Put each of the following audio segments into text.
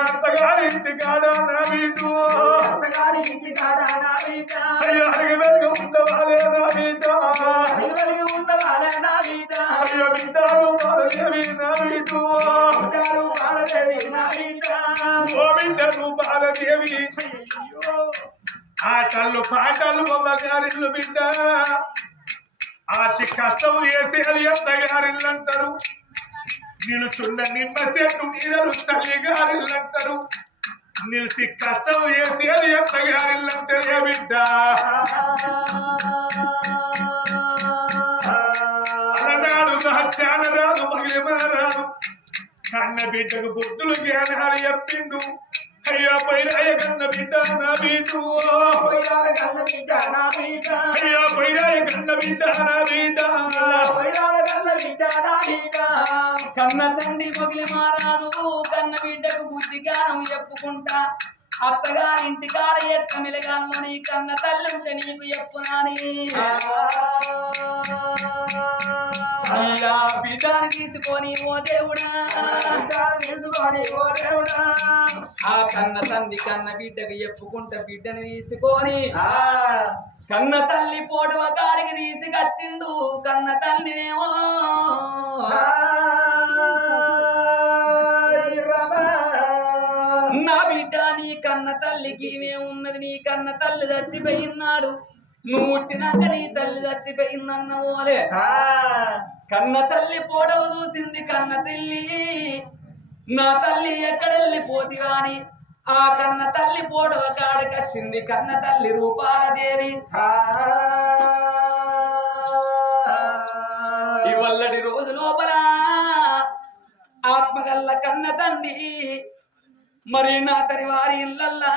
అత్తగారి ఇంటి కాడ నా బిడ్డ అత్తగారి ఇంటి కాడ నా బిడ్డ అయ్యో అడిగి వెలుగు ఉండవాలే నా బిడ్డ వెలుగు ఉండవాలే నా బిడ్డ అయ్యో బిడ్డలు బాలదేవి నా బిడ్డ ఉంటారు బాలదేవి నా బిడ్డ ఓ బిడ్డలు బాలదేవి. అయ్యో ఆటలు పాటలు బొమ్మగారిల్లు బిడ్డ. ఆశ కష్టం చేసేది అత్తగారిల్లు అంటారు నేను చుండ నిమ్మ చెట్టు నీడలు తల్లి గారిల్లు అంటారు నిలిచి కష్టం చేసేది అత్తగారిల్లు అంటారే బిడ్డ? అలనాడు చానరాదు మగిలి మారాదు కన్న బిడ్డకు బుద్ధులు జ్ఞానాలు చెప్పిండు. అయ్యా పైరాయ కన్న బిడ్డ నా బిడ్డు. పోయాల కన్న బిడ్డ నా బిడ్డ. అయ్యా పైరాయ కన్న బిడ్డ కన్న తండ్రి మొగిలి మారాదు కన్న బిడ్డకు బుద్ధి జ్ఞానం చెప్పుకుంటా. అత్తగా ఇంటికాడ ఎట్ట మిలగాల్లో నీ కన్న తల్లి ఉంటే నీకు చెప్పునాని అయ్యా బిడ్డను తీసుకొని ఓ దేవుడా. తీసుకొని ఓ దేవుడా ఆ కన్న తండ్రి కన్న బిడ్డకు చెప్పుకుంటా బిడ్డను తీసుకొని కన్న తల్లి పోటవ కాడికి తీసుకొచ్చిండు కన్న తల్లినేమో నా బిడ్డ నీ కన్న తల్లికి ఉన్నది నీ కన్న తల్లి చచ్చిపోయినాడు. నువ్వు పుట్టినాక నీ తల్లి చచ్చిపోయిందన్న ఓలే కన్న తల్లి పోడవ చూసింది కన్న తల్లి నా తల్లి ఎక్కడెళ్ళిపోతివా అని ఆ కన్న తల్లి పోడవ కాడకొచ్చింది కన్న తల్లి రూపాలదేవి ఇవల్లటి రోజు లోపల ఆత్మగల్ల కన్న తండ్రి మరి నా తరి వారి ఇళ్ళల్లా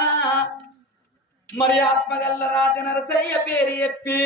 మరి ఆత్మగల్ల రాజ నరసయ్య పేరు చెప్పి.